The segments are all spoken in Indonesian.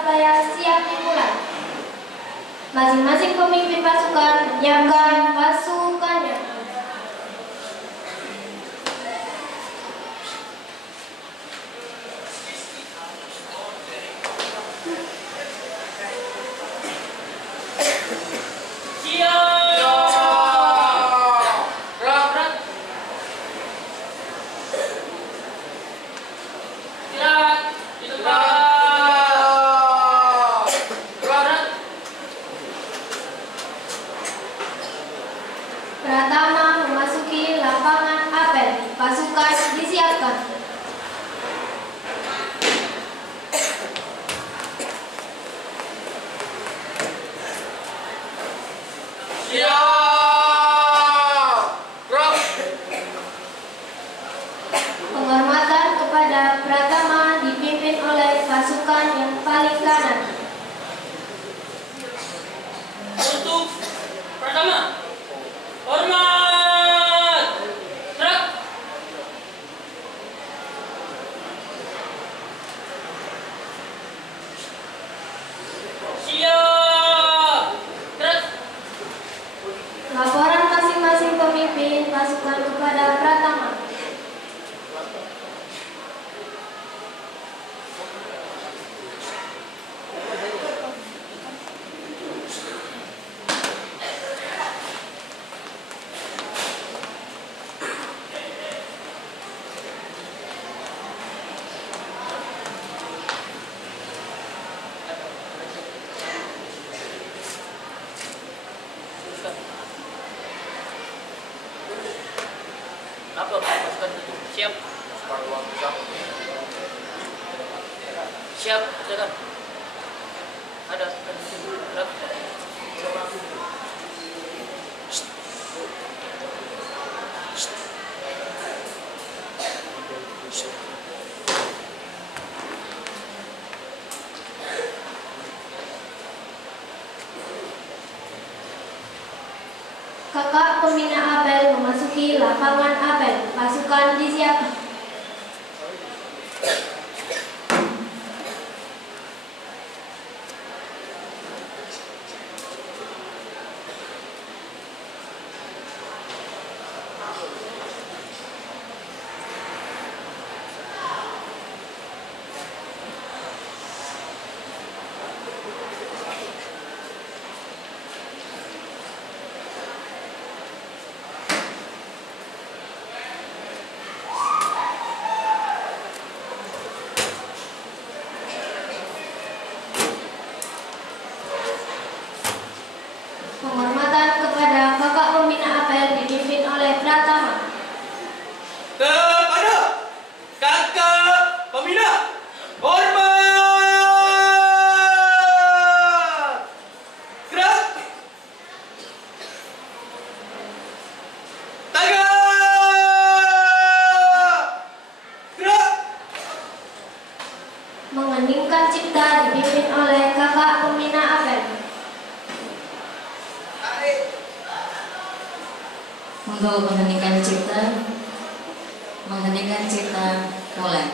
Surabaya siap dimulai. Masing-masing pemimpin pasukan menyiapkan pasukannya. Pratama memasuki lapangan apel. Pasukan disiapkan. Penghormatan kepada Pratama dipimpin oleh pasukan yang paling kanan. Untuk Pratama, hormat! Gerak! Siap! Gerak! Laporan masing-masing pemimpin pasukan kepada Pratama. Apa? Pasukan siap. Siap, silakan. Ada gerak. Kakak pembina apel memasuki lapangan apel. Pasukan disiapkan. Penghormatan kepada kakak pembina apel dipimpin oleh Pratama. Kepada kakak pembina, hormat! Gerak! Tagak! Gerak! Mengeningkan cipta dipimpin oleh kakak pembina apel. Untuk mengheningkan cipta mulai.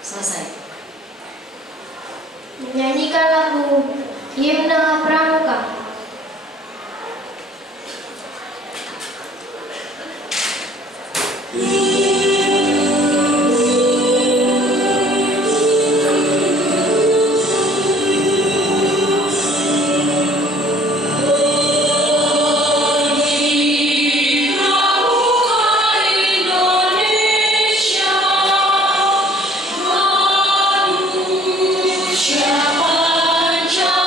Selesai. Menyanyikan lagu Himne Pramuka. Siapa Pancasila.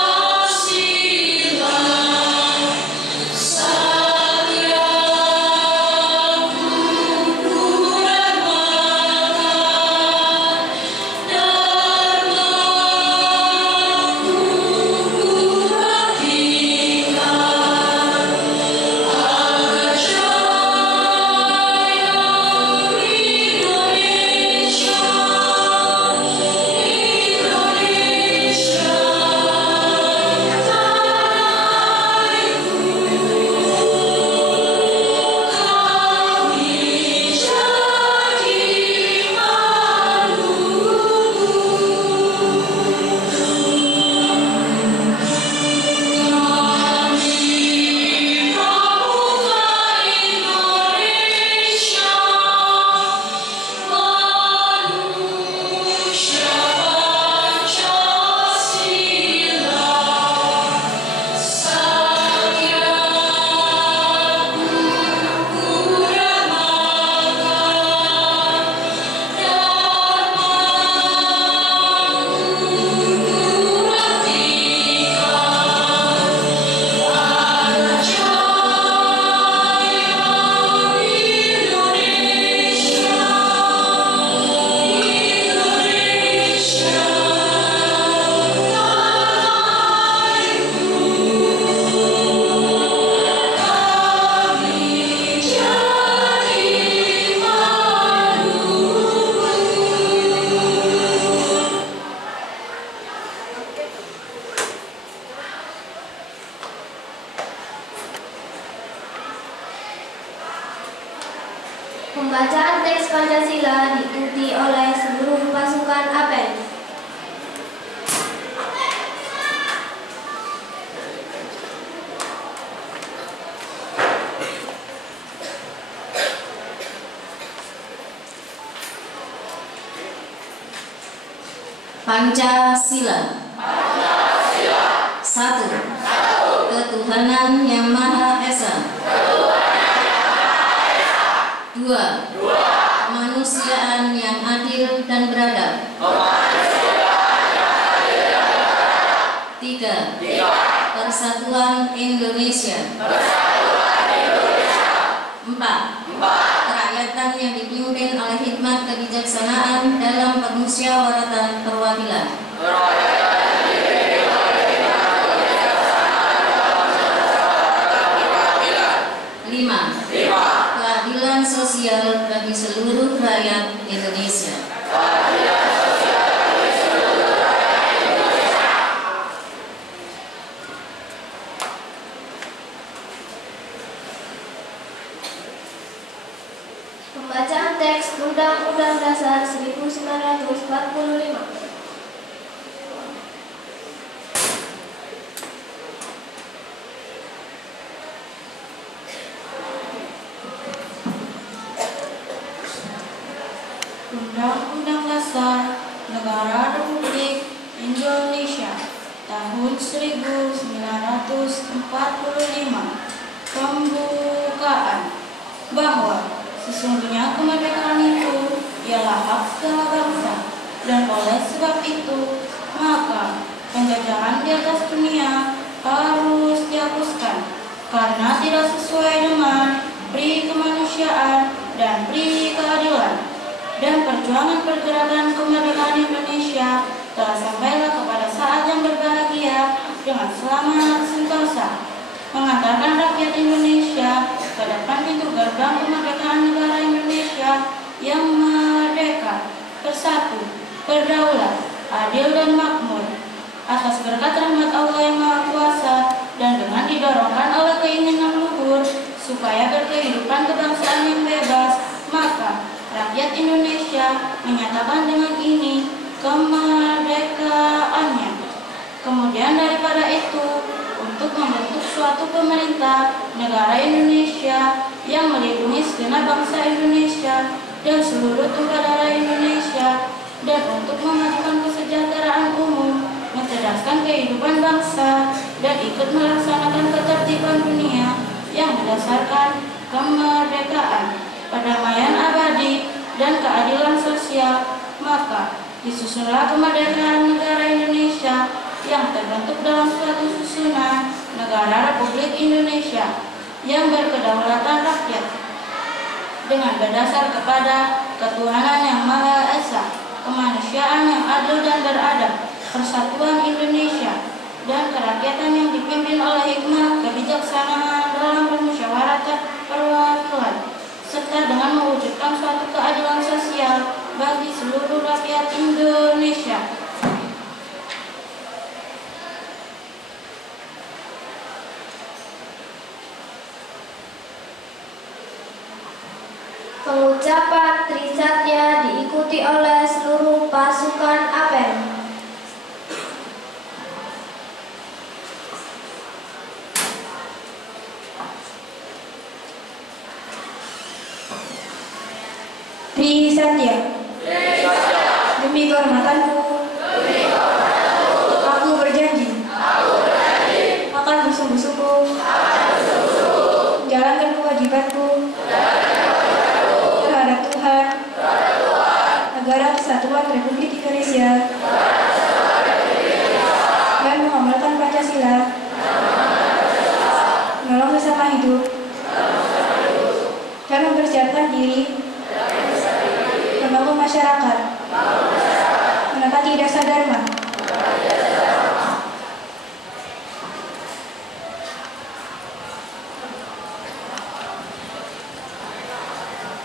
Pancasila. Satu. Ketuhanan Yang Maha Esa. Dua. Kemanusiaan yang adil dan beradab. Tiga. Persatuan Indonesia. Empat. Kerakyatan yang dipimpin oleh hikmat kebijaksanaan dalam permusyawaratan perwakilan. Lima. Keadilan sosial bagi seluruh rakyat Indonesia. Pembacaan teks Undang-Undang Dasar 1945. Undang-Undang Dasar Negara Republik Indonesia tahun 1945. Pembukaan bahwa sesungguhnya kemerdekaan itu ialah hak segala bangsa, dan oleh sebab itu maka penjajahan di atas dunia harus dihapuskan karena tidak sesuai dengan pri kemanusiaan dan pri keadilan. Dan perjuangan pergerakan kemerdekaan Indonesia telah sampailah kepada saat yang berbahagia dengan selamat sentosa, mengantarkan rakyat Indonesia ke depan pintu gerbang kemerdekaan negara Indonesia yang merdeka, bersatu, berdaulat, adil dan makmur. Atas berkat rahmat Allah yang Maha Kuasa dan dengan didorongkan oleh keinginan luhur supaya berkehidupan kebangsaan yang bebas, maka rakyat Indonesia menyatakan dengan ini kemerdekaannya. Kemudian daripada itu, untuk membentuk suatu pemerintah negara Indonesia yang melindungi segenap bangsa Indonesia dan seluruh tumpah darah Indonesia, dan untuk memajukan kesejahteraan umum, mencerdaskan kehidupan bangsa, dan ikut melaksanakan ketertiban dunia yang berdasarkan kemerdekaan, perdamaian abadi, dan keadilan sosial, maka disusunlah kemerdekaan negara Indonesia yang terbentuk dalam suatu susunan negara Republik Indonesia yang berkedaulatan rakyat dengan berdasar kepada ketuhanan yang Maha Esa, kemanusiaan yang adil dan beradab, persatuan Indonesia, dan kerakyatan yang dipimpin oleh hikmah kebijaksanaan dalam permusyawaratan perwakilan, serta dengan mewujudkan suatu keadilan sosial bagi seluruh rakyat Indonesia. Pengucapan Trisatya diikuti oleh seluruh pasukan APEN. Trisatya. Demi kehormatanku, aku berjanji akan bersungguh-sungguh menjalankan kewajibanku terhadap Tuhan, Negara Kesatuan Republik Indonesia, dan mengamalkan Pancasila, menolong sesama hidup, dan mempersiapkan diri membangun masyarakat, menepati dasar Dharma.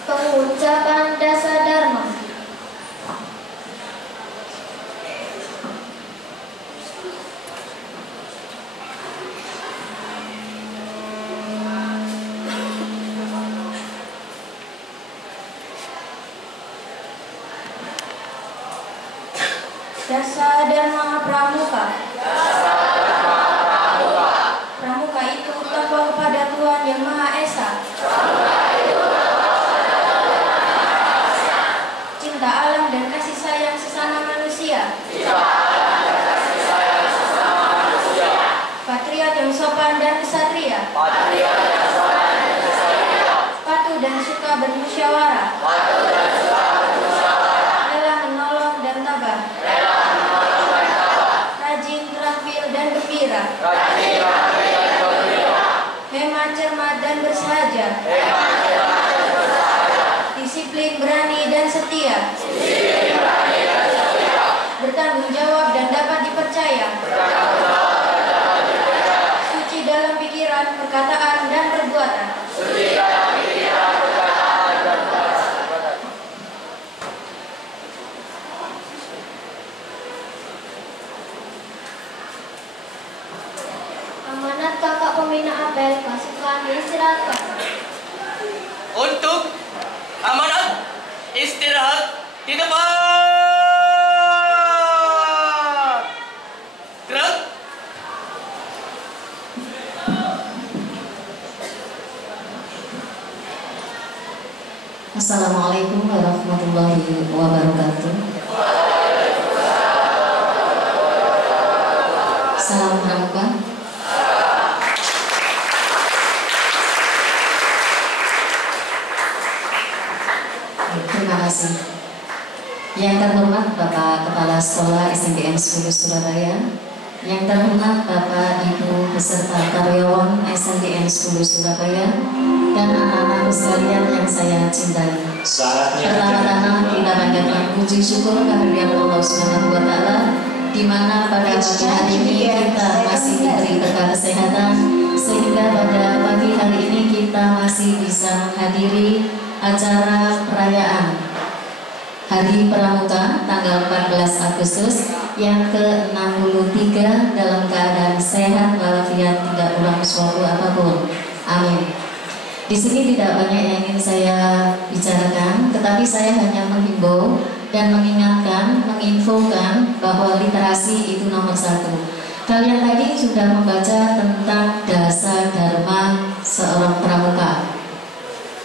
Pengucapan dasar Dharma. Dasa Dharma Pramuka. Pramuka itu takwa kepada Tuhan Yang Maha Esa, cinta alam dan kasih sayang sesama manusia, Patriot yang sopan dan kesatria. Patuh dan suka bermusyawarah. Rela menolong dan tabah. Rajin, terampil dan gembira. Hemat, cermat dan bersahaja. Disiplin, berani dan setia. Bertanggung jawab dan dapat dipercaya. Suci dalam pikiran, perkataan dan perbuatan. Amanat kakak pembina apel pasukan diistirahatkan. Untuk amanat istirahat di tempat. Gerak. Assalamualaikum warahmatullahi wabarakatuh. Salam pramuka. Terima kasih. Yang terhormat Bapak Kepala Sekolah SMPN 10 Surabaya, yang terhormat Bapak Ibu beserta karyawan SMPN 10 Surabaya, dan anak-anakku sekalian yang saya cintai. Pertama-tama kita panjatkan puji syukur kehadirat Allah Subhanahu wa Ta'ala, di mana pada pagi hari ini kita masih diberi berkah kesehatan, sehingga pada pagi hari ini kita masih bisa menghadiri acara perayaan Hari Pramuka tanggal 14 Agustus yang ke-63 dalam keadaan sehat walafiat, tidak kurang suatu apapun. Amin. Di sini tidak banyak yang ingin saya bicarakan, tetapi saya hanya menghimbau dan mengingatkan, menginfokan bahwa literasi itu nomor 1. Kalian tadi sudah membaca tentang dasar dharma seorang pramuka.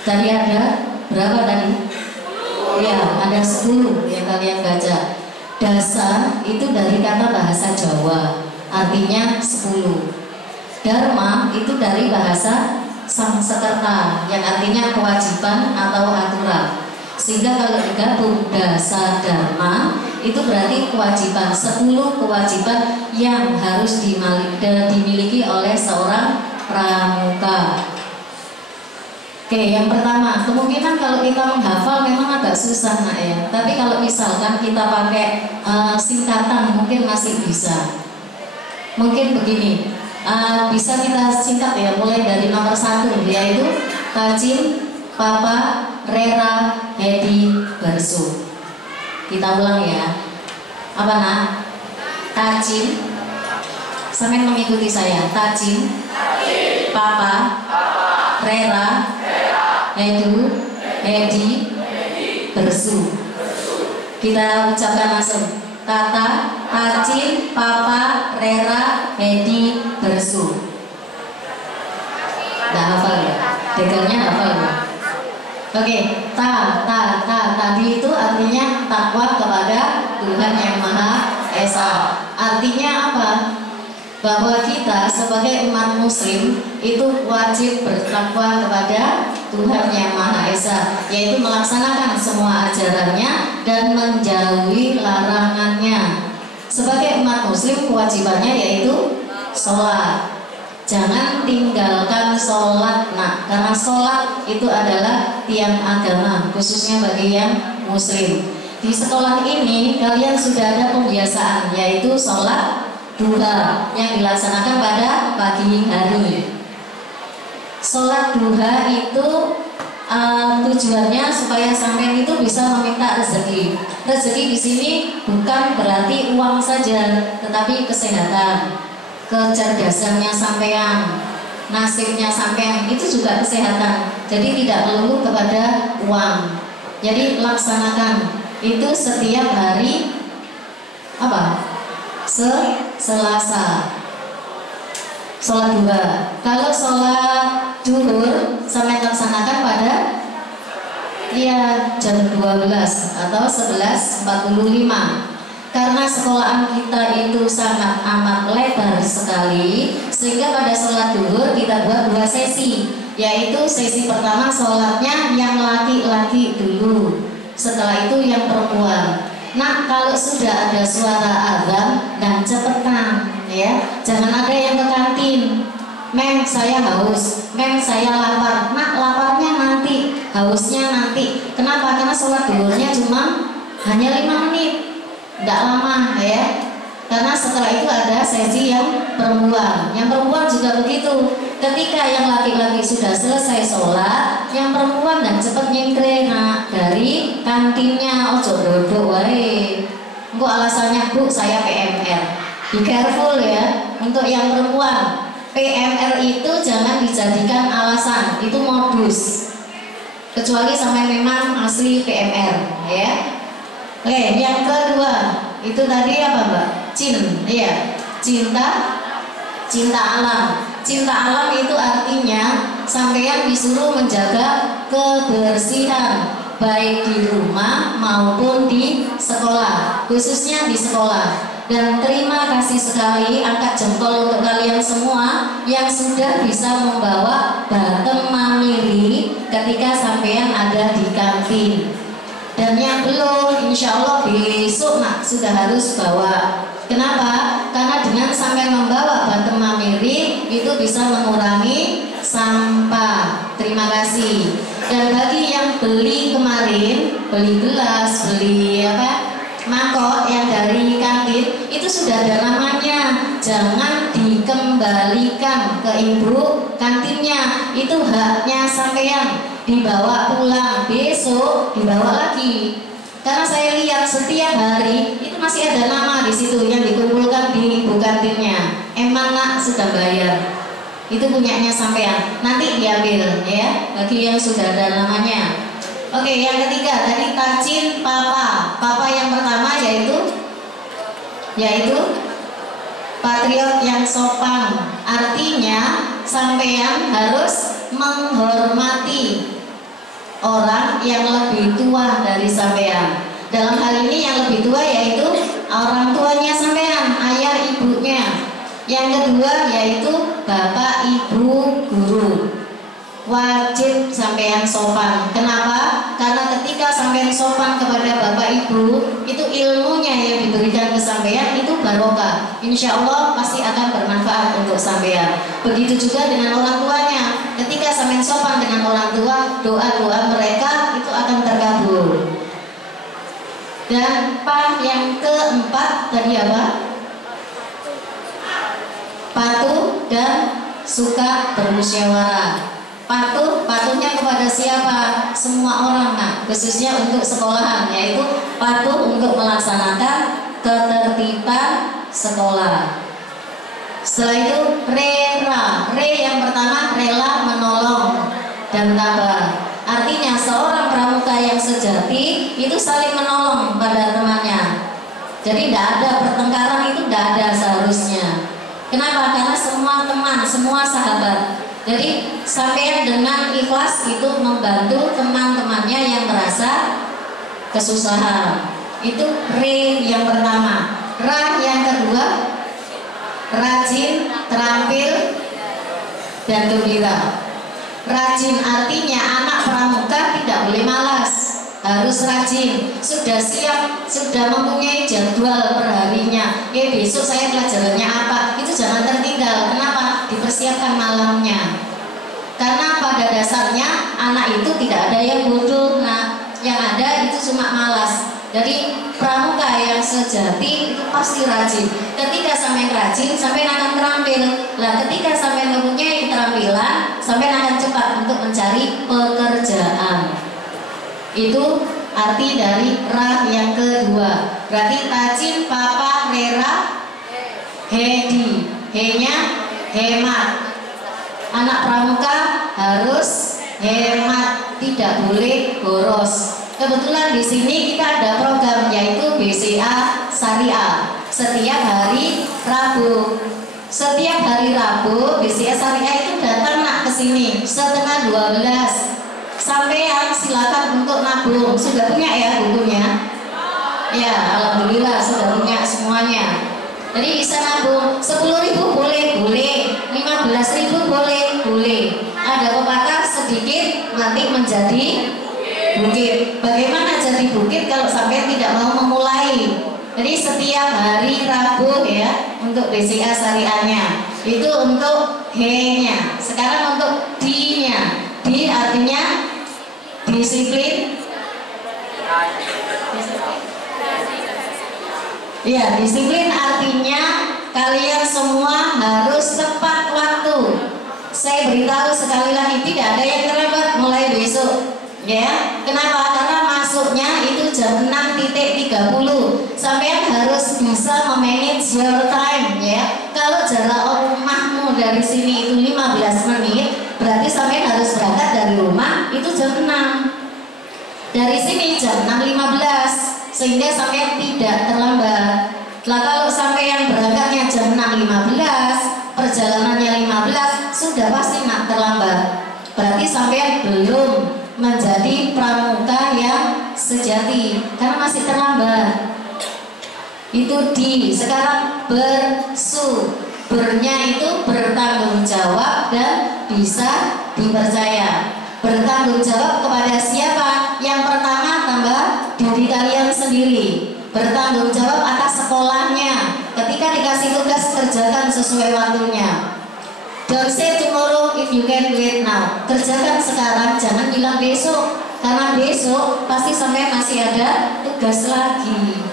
Tadi ada berapa tadi? Ya, ada 10 yang kalian baca. Dasar itu dari kata bahasa Jawa, artinya 10. Dharma itu dari bahasa Sanskerta, yang artinya kewajiban atau aturan. Sehingga kalau digabung dasar dharma itu berarti kewajiban, 10 kewajiban yang harus dimiliki oleh seorang pramuka. Oke, yang pertama, kemungkinan kalau kita menghafal memang agak susah, nak ya. Tapi kalau misalkan kita pakai singkatan mungkin masih bisa. Mungkin begini, bisa kita singkat ya, mulai dari nomor 1, yaitu Tajin, Papa, Rera, Hedi, Barsu. Kita ulang ya. Apa nak? Tajin, sampai mengikuti saya. Tajin, Papa, Rera, Hedu, Hedi, Bersu. Kita ucapkan langsung. Tata, Tajin, Papa, Rera, Hedi, Bersu. Nggak hafal ya? Degelnya hafal ya? Oke, tadi itu artinya takwa kepada Tuhan Yang Maha Esa. Artinya apa? Bahwa kita sebagai umat muslim itu wajib bertakwa kepada Tuhan Yang Maha Esa, yaitu melaksanakan semua ajarannya dan menjauhi larangannya. Sebagai umat muslim kewajibannya yaitu sholat. Jangan tinggalkan sholat, nak, karena sholat itu adalah tiang agama, khususnya bagi yang muslim. Di sekolah ini kalian sudah ada pembiasaan, yaitu sholat duha yang dilaksanakan pada pagi hari. Sholat duha itu tujuannya supaya sampean itu bisa meminta rezeki. Rezeki di sini bukan berarti uang saja, tetapi kesehatan, kecerdasannya sampean, nasibnya sampean, itu juga kesehatan. Jadi tidak melulu kepada uang. Jadi laksanakan itu setiap hari apa? Selasa sholat duha. Kalau sholat zuhur sampai laksanakan pada jam 12 atau 11.45. karena sekolahan kita itu sangat amat lebar sekali, sehingga pada sholat duhur kita buat 2 sesi, yaitu sesi pertama sholatnya yang laki-laki dulu, setelah itu yang perempuan. Nah, kalau sudah ada suara azan dan cepetan ya, jangan ada yang ke kantin. Mem, saya haus. Mem, saya lapar. Nak, laparnya nanti, hausnya nanti. Kenapa? Karena sholat duhurnya cuma hanya 5 menit, tidak lama ya. Karena setelah itu ada sesi yang perempuan. Yang perempuan juga begitu. Ketika yang laki-laki sudah selesai sholat, yang perempuan dan cepet nyingkre nak dari kantinnya. Ojo dodok wae. Engko alasannya, Bu, saya PMR. Be careful ya untuk yang perempuan. PMR itu jangan dijadikan alasan, itu modus. Kecuali sampai memang asli PMR ya. Oke, yang kedua itu tadi apa Mbak? Cinta alam. Cinta alam itu artinya sampeyan disuruh menjaga kebersihan baik di rumah maupun di sekolah, khususnya di sekolah. Dan terima kasih sekali, angkat jempol untuk kalian semua yang sudah bisa membawa bottom mamiri ketika sampean ada di kantin. Dan yang belum, insya Allah besok nak sudah harus bawa. Kenapa? Karena dengan sampai membawa bottom mamiri itu bisa mengurangi sampah. Terima kasih. Dan bagi yang beli kemarin, beli gelas, beli mangkok yang dari kantin, itu sudah ada namanya. Jangan dikembalikan ke ibu kantinnya, itu haknya sampean. Dibawa pulang, besok dibawa lagi. Karena saya lihat setiap hari itu masih ada nama di situ yang dikumpulkan di ibu kantinnya. Emang nak sudah bayar, itu punyanya sampean, nanti diambil ya, bagi yang sudah ada namanya. Oke, yang ketiga tadi tajin papa. Papa yang pertama yaitu patriot yang sopan. Artinya sampean harus menghormati orang yang lebih tua dari sampean. Dalam hal ini yang lebih tua yaitu orang tuanya sampean, ayah ibunya. Yang kedua yaitu bapak ibu guru. Wajib sampean sopan. Kenapa? Karena ketika sampean sopan kepada bapak ibu, itu ilmunya yang diberikan ke sampean itu barokah. Insya Allah pasti akan bermanfaat untuk sampean. Begitu juga dengan orang tuanya. Ketika sampean sopan dengan orang tua, doa-doa mereka itu akan terkabul. Dan yang keempat tadi apa? Patuh dan suka bermusyawarah. Patuhnya kepada siapa? Semua orang, nah, khususnya untuk sekolahan, yaitu patuh untuk melaksanakan ketertiban sekolah. Setelah itu re yang pertama rela menolong dan tabah. Artinya seorang pramuka yang sejati itu saling menolong pada temannya. Jadi tidak ada pertengkaran, itu tidak ada seharusnya. Kenapa? Karena semua teman, semua sahabat. Jadi sampai dengan ikhlas itu membantu teman-temannya yang merasa kesusahan. Itu re yang pertama. Ra yang kedua, rajin, terampil, dan gembira. Rajin artinya anak pramuka tidak boleh malas, harus rajin. Sudah siap, sudah mempunyai jadwal perharinya. Besok saya pelajarannya apa? Itu jangan tertinggal. Kenapa? Dipersiapkan malamnya. Karena pada dasarnya anak itu tidak ada yang bodoh, nah yang ada itu cuma malas. Jadi pramuka yang sejati itu pasti rajin. Ketika sampai rajin, sampai akan terampil. Nah, ketika sampai mempunyai keterampilan, sampai akan cepat untuk mencari pekerjaan. Itu arti dari ra yang kedua. Berarti tajin, papa, rera, hedi. He-nya hemat. Anak pramuka harus hemat, tidak boleh boros. Kebetulan di sini kita ada program yaitu BCA Syariah setiap hari Rabu. Setiap hari Rabu BCA Syariah itu datang nak ke sini setengah 12. Sampean silakan untuk nabung. Sudah punya ya bukunya? Ya, alhamdulillah sudah punya semuanya. Jadi bisa nabung 10.000 boleh, 15.000 boleh. Ada pepatah sedikit nanti menjadi bukit. Bagaimana jadi bukit kalau sampai tidak mau memulai? Jadi setiap hari Rabu ya untuk BCA syariahnya itu untuk H-nya. Sekarang untuk D-nya. D artinya disiplin. Ya, disiplin artinya kalian semua harus tepat waktu. Saya beritahu sekali lagi, tidak ada yang terlambat mulai besok. Ya, kenapa? Karena masuknya itu jam 6.30. Sampean harus bisa memanage your time ya. Kalau jarak rumahmu dari sini itu 15 menit, berarti sampean harus berangkat dari rumah itu jam 6. Dari sini jam 6.15 sehingga sampean tidak terlambat. Lah kalau sampean berangkatnya jam 6.15, perjalanannya 15, sudah pasti terlambat. Berarti sampean belum menjadi pramuka yang sejati karena masih terlambat. Itu di sekarang bersu, bernya itu bertanggung jawab dan bisa dipercaya. Bertanggung jawab kepada siapa? Yang pertama tambah diri kalian sendiri. Bertanggung jawab atas sekolahnya. Ketika dikasih tugas kerjakan sesuai waktunya. Don't say tomorrow if you can do it now. Kerjakan sekarang, jangan bilang besok. Karena besok pasti sampai masih ada tugas lagi.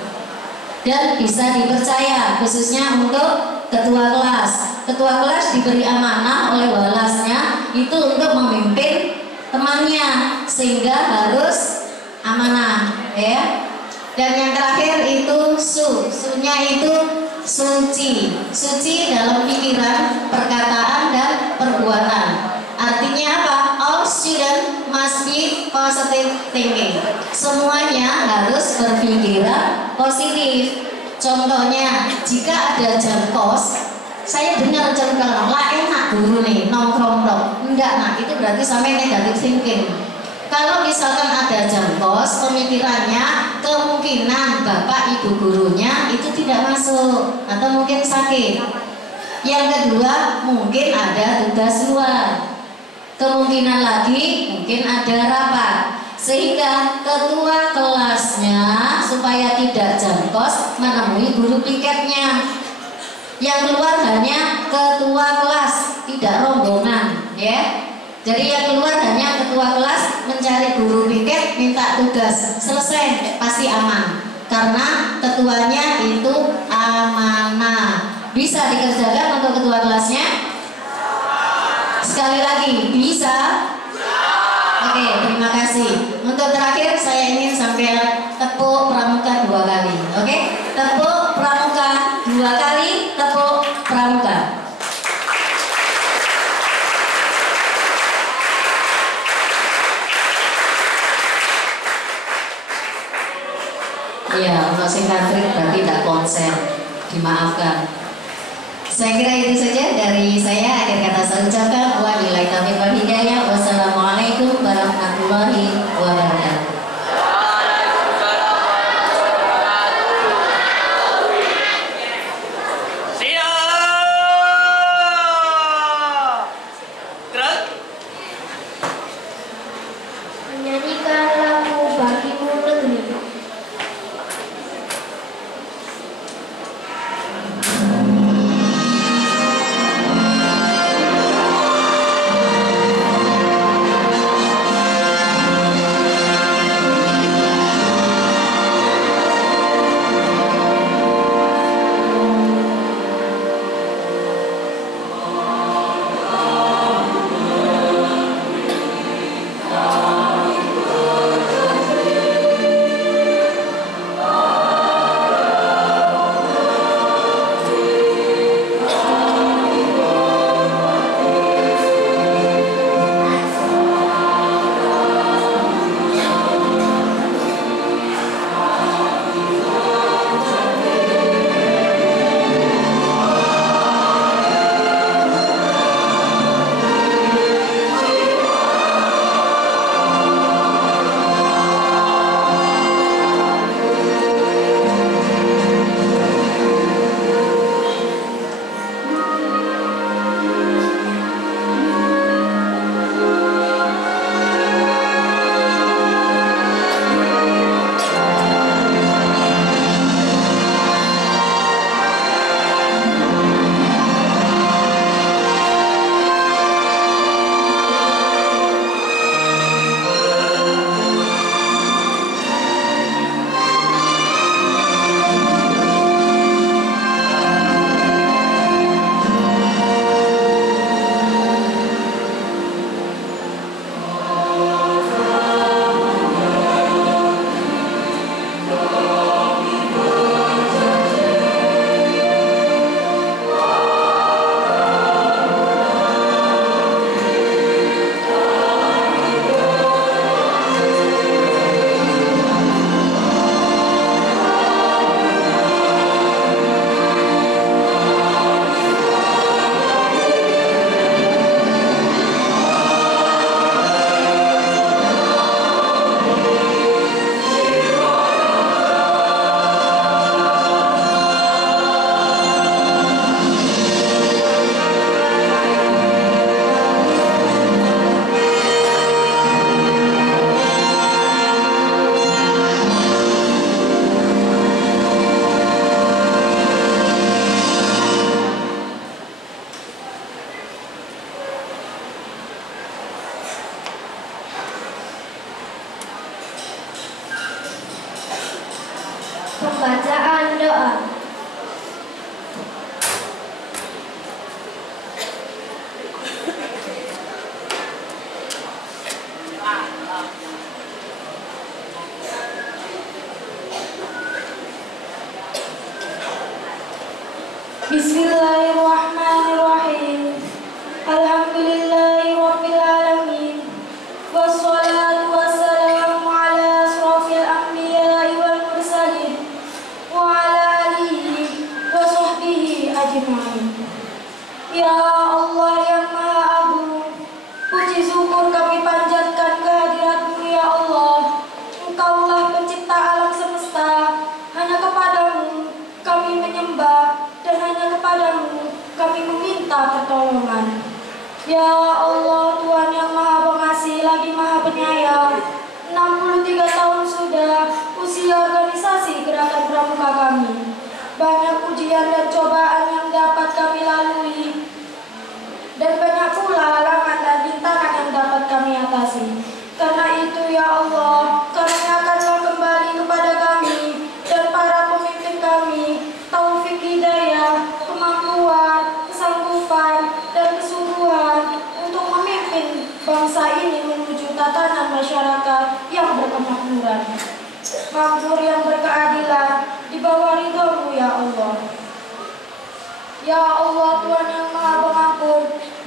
Dan bisa dipercaya, khususnya untuk ketua kelas. Ketua kelas diberi amanah oleh walasnya itu untuk memimpin temannya, sehingga harus amanah, ya. Dan yang terakhir itu sunya itu suci. Suci dalam pikiran, perkataan, dan perbuatan. Artinya apa? All student must be positive thinking. Semuanya harus berpikiran positif. Contohnya, jika ada jam kos, saya dengar jam kerang, lah enak dulu nih nongkrong dong. Enggak, nah itu berarti sampai negatif thinking. Kalau misalkan ada jam kos, pemikirannya kemungkinan bapak ibu gurunya itu tidak masuk atau mungkin sakit. Yang kedua, mungkin ada tugas luar. Kemungkinan lagi mungkin ada rapat. Sehingga ketua kelasnya supaya tidak jam kos menemui guru piketnya. Yang keluar hanya ketua kelas, tidak rombongan, ya. Jadi yang keluar hanya ketua kelas mencari guru piket, minta tugas, selesai, pasti aman. Karena ketuanya itu amanah. Bisa dikerjakan untuk ketua kelasnya? Sekali lagi, bisa? Oke, terima kasih. Untuk terakhir saya ingin sampai tepuk pramuka 2 kali. Oke, tepuk pramuka 2 kali, tepuk pramuka. Iya, untuk singkatrik berarti tidak konsen, dimaafkan. Saya kira itu saja dari saya. Akhir kata saya ucapkan wabillahi taufiq wal hidayah. Wassalamualaikum warahmatullahi wabarakatuh. Menyanyikan lagu Bagimu Negeri. Pembacaan doa. Bismillahirrahmanirrahim. Alhamdulillahirabbil alamin. Wassalatu wassalamu ala asrofil anbiya'i wal mursalin wa ala alihi wa sahbihi ajma'in. Ya Allah yang Maha Agung, puji syukur kami panjatkan kehadirat-Mu ya Allah. Engkaulah pencipta alam semesta, hanya kepadamu kami menyembah dan hanya kepadamu kami meminta pertolongan. Ya Allah, Tuhan yang Maha Pengasih lagi Maha Penyayang, 63 tahun sudah usia organisasi Gerakan Pramuka kami. Banyak ujian dan cobaan yang dapat kami lalui, dan banyak pula halangan dan rintangan yang dapat kami atasi. Karena itu ya Allah, karuniakanlah kembali kepada kami dan para pemimpin kami taufik hidayah, kemampuan, kesanggupan, dan kesungguhan untuk memimpin bangsa ini menuju tatanan masyarakat yang berkemakmuran, makmur yang berkeadilan di bawah ridho-Mu ya Allah. Ya Allah, Tuhan yang Maha Pengampun,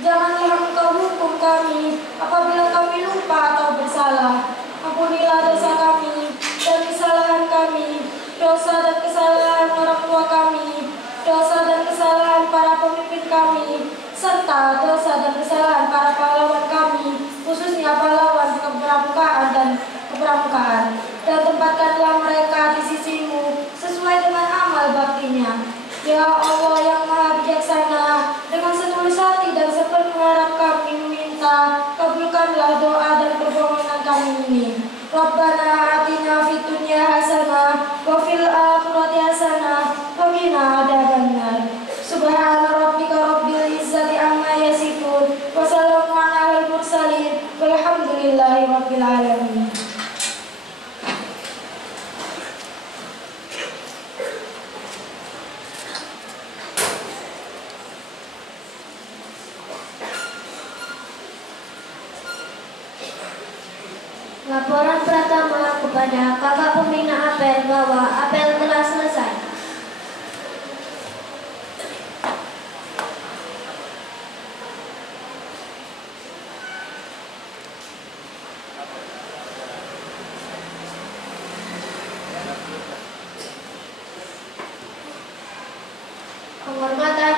janganlah Engkau hukum kami apabila kami lupa atau bersalah. Ampunilah dosa kami dan kesalahan kami, dosa dan kesalahan orang tua kami, dosa dan kesalahan para pemimpin kami, serta dosa dan kesalahan para pahlawan kami, khususnya pahlawan kepramukaan dan kepramukaan. Dan tempatkanlah mereka di sisi-Mu sesuai dengan amal baktinya. Ya Allah yang Maha Bijaksana, dengan setulus hati dan sepenuh harap kami meminta, kabulkanlah doa dan permohonan kami ini. Rabbana atina fid dunya hasanah wa fil akhirati hasanah wa qina adzabannar. Subhana rabbika rabbil izzati amma yasifun wa salamun alal mursalin walhamdulillahi rabbil alamin. Laporan pertama kepada kakak pembina apel bahwa apel telah selesai. Penghormatan